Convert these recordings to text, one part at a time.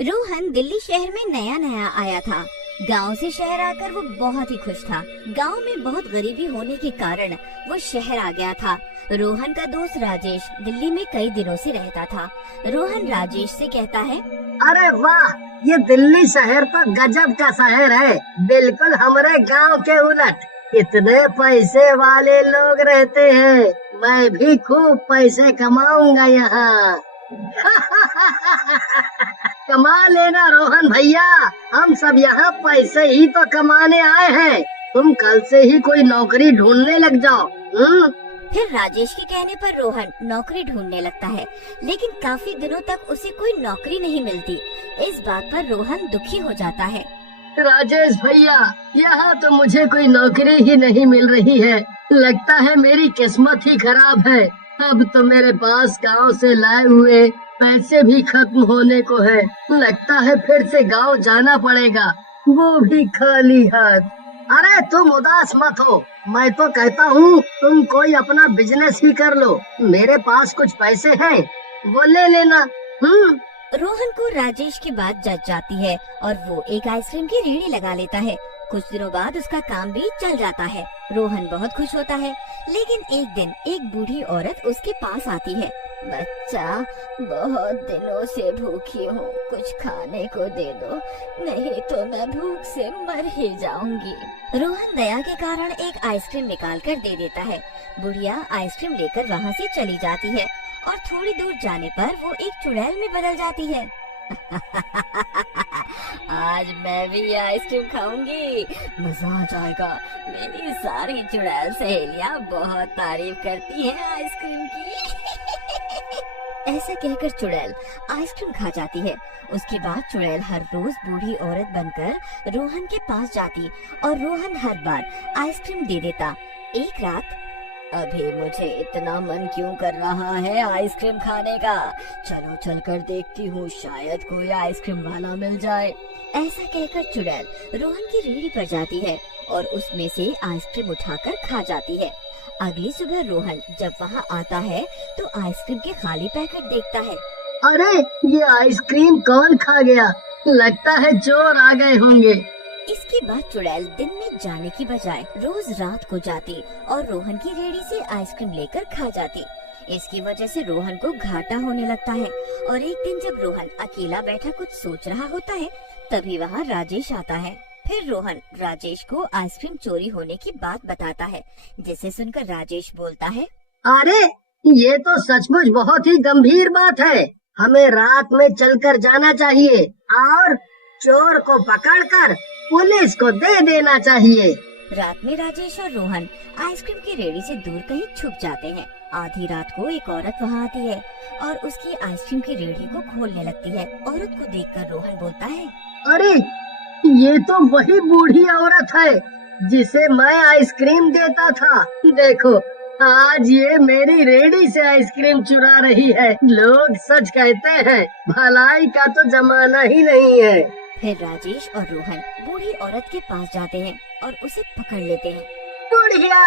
रोहन दिल्ली शहर में नया नया आया था। गांव से शहर आकर वो बहुत ही खुश था। गांव में बहुत गरीबी होने के कारण वो शहर आ गया था। रोहन का दोस्त राजेश दिल्ली में कई दिनों से रहता था। रोहन राजेश से कहता है, अरे वाह, ये दिल्ली शहर तो गजब का शहर है, बिल्कुल हमारे गांव के उलट। इतने पैसे वाले लोग रहते हैं, मैं भी खूब पैसे कमाऊंगा यहाँ। कमा लेना रोहन भैया, हम सब यहाँ पैसे ही तो कमाने आए हैं। तुम कल से ही कोई नौकरी ढूंढने लग जाओ। फिर राजेश के कहने पर रोहन नौकरी ढूंढने लगता है, लेकिन काफी दिनों तक उसे कोई नौकरी नहीं मिलती। इस बात पर रोहन दुखी हो जाता है। राजेश भैया, यहाँ तो मुझे कोई नौकरी ही नहीं मिल रही है। लगता है मेरी किस्मत ही खराब है। अब तो मेरे पास गांव से लाए हुए पैसे भी खत्म होने को है। लगता है फिर से गांव जाना पड़ेगा, वो भी खाली हाथ। अरे तुम उदास मत हो, मैं तो कहता हूँ तुम कोई अपना बिजनेस ही कर लो। मेरे पास कुछ पैसे हैं, वो ले लेना। रोहन को राजेश की बात जच जाती है और वो एक आइसक्रीम की रेहड़ी लगा लेता है। कुछ दिनों बाद उसका काम भी चल जाता है। रोहन बहुत खुश होता है, लेकिन एक दिन एक बूढ़ी औरत उसके पास आती है। बच्चा, बहुत दिनों से भूखी हूँ, कुछ खाने को दे दो, नहीं तो मैं भूख से मर ही जाऊंगी। रोहन दया के कारण एक आइसक्रीम निकाल कर दे देता है। बुढ़िया आइसक्रीम लेकर वहाँ से चली जाती है और थोड़ी दूर जाने पर वो एक चुड़ैल में बदल जाती है। आज मैं भी आइसक्रीम खाऊंगी, मजा आ जाएगा। मेरी सारी चुड़ैल सहेलियां बहुत तारीफ करती हैं आइसक्रीम की। ऐसा कहकर चुड़ैल आइसक्रीम खा जाती है। उसके बाद चुड़ैल हर रोज बूढ़ी औरत बनकर रोहन के पास जाती और रोहन हर बार आइसक्रीम दे देता। एक रात, अभी मुझे इतना मन क्यों कर रहा है आइसक्रीम खाने का, चलो चलकर देखती हूँ, शायद कोई आइसक्रीम वाला मिल जाए। ऐसा कहकर चुड़ैल रोहन की रेहड़ी पर जाती है और उसमें से आइसक्रीम उठाकर खा जाती है। अगली सुबह रोहन जब वहाँ आता है तो आइसक्रीम के खाली पैकेट देखता है। अरे ये आइसक्रीम कौन खा गया? लगता है चोर आ गए होंगे। इसके बाद चुड़ैल दिन में जाने की बजाय रोज रात को जाती और रोहन की रेहड़ी से आइसक्रीम लेकर खा जाती। इसकी वजह से रोहन को घाटा होने लगता है और एक दिन जब रोहन अकेला बैठा कुछ सोच रहा होता है, तभी वहाँ राजेश आता है। फिर रोहन राजेश को आइसक्रीम चोरी होने की बात बताता है, जिसे सुनकर राजेश बोलता है, अरे ये तो सचमुच बहुत ही गंभीर बात है। हमें रात में चलकर जाना चाहिए और चोर को पकड़कर पुलिस को दे देना चाहिए। रात में राजेश और रोहन आइसक्रीम की रेहड़ी से दूर कहीं छुप जाते हैं। आधी रात को एक औरत वहाँ आती है और उसकी आइसक्रीम की रेहड़ी को खोलने लगती है। औरत को देखकर रोहन बोलता है, अरे ये तो वही बूढ़ी औरत है जिसे मैं आइसक्रीम देता था। देखो, आज ये मेरी रेहड़ी से आइसक्रीम चुरा रही है। लोग सच कहते हैं, भलाई का तो जमाना ही नहीं है। फिर राजेश और रोहन बूढ़ी औरत के पास जाते हैं और उसे पकड़ लेते हैं। बुढ़िया,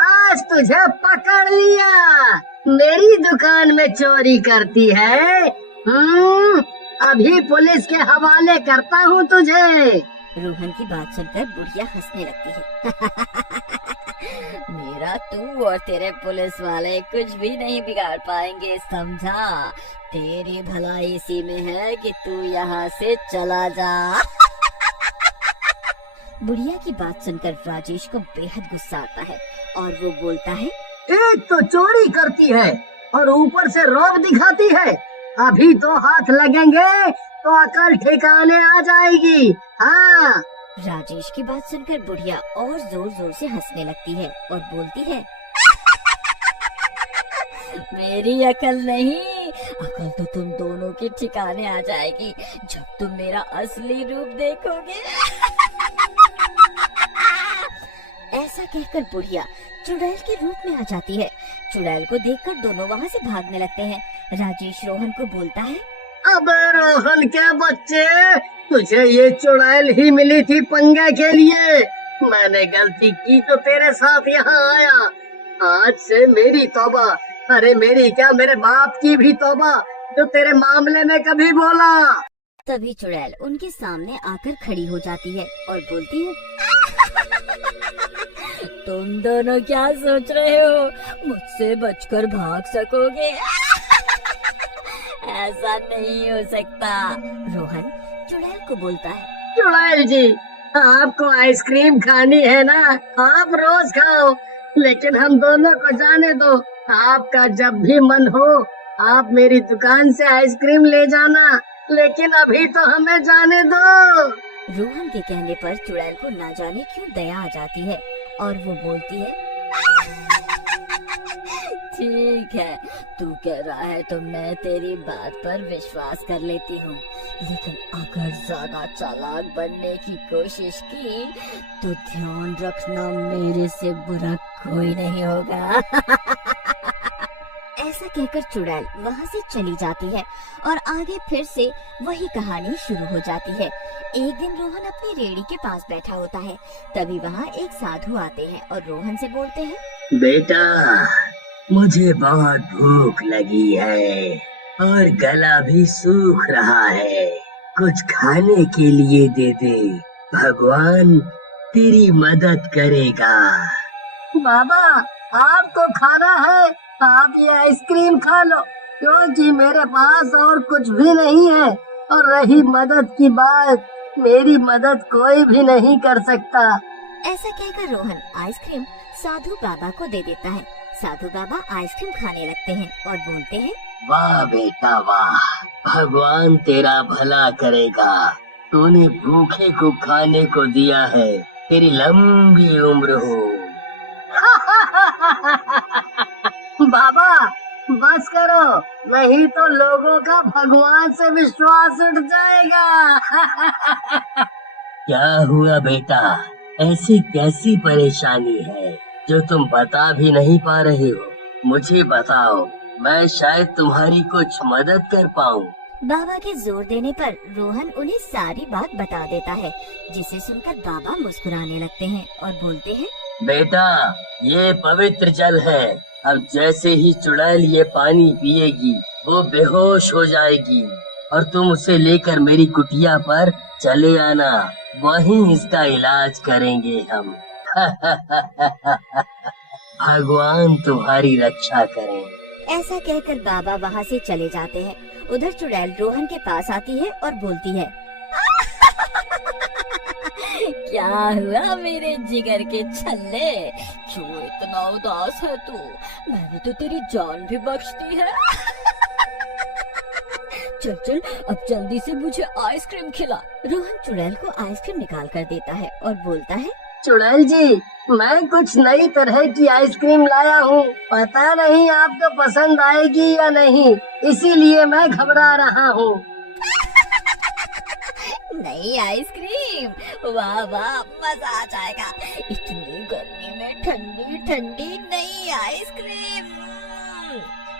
आज तुझे पकड़ लिया, मेरी दुकान में चोरी करती है। अभी पुलिस के हवाले करता हूँ तुझे। रोहन की बात सुनकर बुढ़िया हंसने लगती है। मेरा तू और तेरे पुलिस वाले कुछ भी नहीं बिगाड़ पाएंगे, समझा? तेरी भलाई इसी में है कि तू यहाँ से चला जा। बुढ़िया की बात सुनकर राजेश को बेहद गुस्सा आता है और वो बोलता है, एक तो चोरी करती है और ऊपर से रौब दिखाती है। अभी दो हाथ लगेंगे तो अकल ठिकाने आ जाएगी। हाँ। राजेश की बात सुनकर बुढ़िया और जोर जोर से हंसने लगती है और बोलती है, मेरी अकल नहीं, अकल तो तुम दोनों के ठिकाने आ जाएगी जब तुम मेरा असली रूप देखोगे। ऐसा कहकर बुढ़िया चुड़ैल के रूप में आ जाती है। चुड़ैल को देखकर दोनों वहाँ से भागने लगते हैं। राजेश रोहन को बोलता है, अबे रोहन के बच्चे, तुझे ये चुड़ैल ही मिली थी पंगे के लिए। मैंने गलती की तो तेरे साथ यहाँ आया। आज से मेरी तौबा, अरे मेरी क्या, मेरे बाप की भी तौबा, जो तेरे मामले में कभी बोला। तभी चुड़ैल उनके सामने आकर खड़ी हो जाती है और बोलती है, तुम दोनों क्या सोच रहे हो, मुझसे बचकर भाग सकोगे? ऐसा नहीं हो सकता। रोहन चुड़ैल को बोलता है, चुड़ैल जी, आपको आइसक्रीम खानी है ना, आप रोज खाओ, लेकिन हम दोनों को जाने दो। आपका जब भी मन हो आप मेरी दुकान से आइसक्रीम ले जाना, लेकिन अभी तो हमें जाने दो। रोहन के कहने पर चुड़ैल को ना जाने क्यों दया आ जाती है और वो बोलती है, ठीक है, तू कह रहा है तो मैं तेरी बात पर विश्वास कर लेती हूँ, लेकिन अगर ज्यादा चालाक बनने की कोशिश की तो ध्यान रखना, मेरे से बुरा कोई नहीं होगा। ऐसा कहकर चुड़ैल वहाँ से चली जाती है और आगे फिर से वही कहानी शुरू हो जाती है। एक दिन रोहन अपनी रेड़ी के पास बैठा होता है, तभी वहाँ एक साधु आते हैं और रोहन से बोलते हैं, बेटा, मुझे बहुत भूख लगी है और गला भी सूख रहा है, कुछ खाने के लिए दे दे, भगवान तेरी मदद करेगा। बाबा, आपको खाना है, आप ये आइसक्रीम खा लो, क्योंकि मेरे पास और कुछ भी नहीं है, और रही मदद की बात, मेरी मदद कोई भी नहीं कर सकता। ऐसा कहकर रोहन आइसक्रीम साधु बाबा को दे देता है। साधु बाबा आइसक्रीम खाने लगते हैं और बोलते हैं, वाह बेटा वाह, भगवान तेरा भला करेगा, तूने भूखे को खाने को दिया है, तेरी लंबी उम्र हो। बाबा बस करो, नहीं तो लोगों का भगवान से विश्वास उठ जाएगा। क्या हुआ बेटा, ऐसी कैसी परेशानी है जो तुम बता भी नहीं पा रहे हो? मुझे बताओ, मैं शायद तुम्हारी कुछ मदद कर पाऊँ। बाबा के जोर देने पर रोहन उन्हें सारी बात बता देता है, जिसे सुनकर बाबा मुस्कुराने लगते हैं और बोलते हैं, बेटा, ये पवित्र जल है, अब जैसे ही चुड़ैल ये पानी पिएगी वो बेहोश हो जाएगी, और तुम उसे लेकर मेरी कुटिया पर चले आना, वहीं इसका इलाज करेंगे हम। भगवान तुम्हारी रक्षा करें। ऐसा कहकर बाबा वहाँ से चले जाते हैं। उधर चुड़ैल रोहन के पास आती है और बोलती है, क्या हुआ मेरे जिगर के छल्ले, क्यों इतना उदास है तू? मैंने तो तेरी जान भी बख्श दी है। चल चल, अब जल्दी से मुझे आइसक्रीम खिला। रोहन चुड़ैल को आइसक्रीम निकाल कर देता है और बोलता है, चुड़ैल जी, मैं कुछ नई तरह की आइसक्रीम लाया हूँ, पता नहीं आपको पसंद आएगी या नहीं, इसीलिए मैं घबरा रहा हूँ। नई आइसक्रीम, वाह वाह, मजा आ जाएगा, इतनी गर्मी में ठंडी ठंडी नई आइसक्रीम।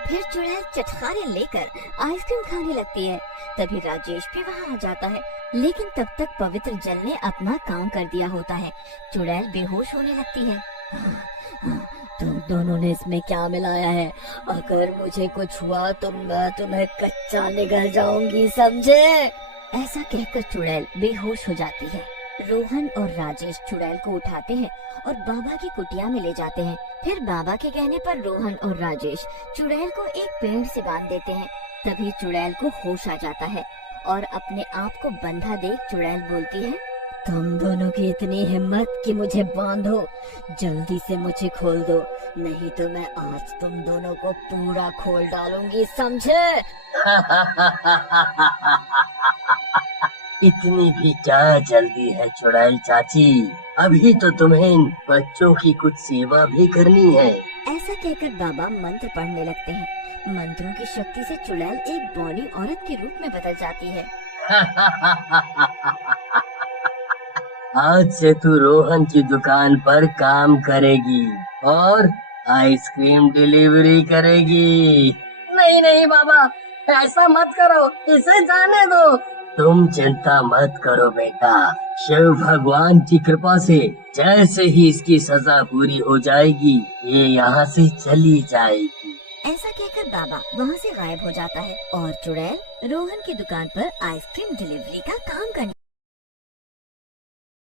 फिर चुड़ैल चटखारे लेकर आइसक्रीम खाने लगती है। तभी राजेश भी वहाँ आ जाता है, लेकिन तब तक पवित्र जल ने अपना काम कर दिया होता है। चुड़ैल बेहोश होने लगती है। तुम दोनों ने इसमें क्या मिलाया है? अगर मुझे कुछ हुआ तो मैं तुम्हें कच्चा निगल जाऊंगी, समझे? ऐसा कहकर चुड़ैल बेहोश हो जाती है। रोहन और राजेश चुड़ैल को उठाते हैं और बाबा की कुटिया में ले जाते हैं। फिर बाबा के कहने पर रोहन और राजेश चुड़ैल को एक पेड़ से बांध देते हैं। तभी चुड़ैल को होश आ जाता है और अपने आप को बंधा देख चुड़ैल बोलती है, तुम दोनों की इतनी हिम्मत कि मुझे बांधो, जल्दी से मुझे खोल दो, नहीं तो मैं आज तुम दोनों को पूरा खोल डालूंगी, समझे? इतनी भी क्या जल्दी है चुड़ैल चाची, अभी तो तुम्हें इन बच्चों की कुछ सेवा भी करनी है। ऐसा कहकर बाबा मंत्र पढ़ने लगते हैं। मंत्रों की शक्ति से चुड़ैल एक बौनी औरत के रूप में बदल जाती है। आज से तू रोहन की दुकान पर काम करेगी और आइसक्रीम डिलीवरी करेगी। नहीं नहीं बाबा, ऐसा मत करो, इसे जाने दो। तुम चिंता मत करो बेटा, शिव भगवान की कृपा से जैसे ही इसकी सजा पूरी हो जाएगी ये यहाँ से चली जाएगी। ऐसा कहकर बाबा वहाँ से गायब हो जाता है और चुड़ैल रोहन की दुकान पर आइसक्रीम डिलीवरी का काम करने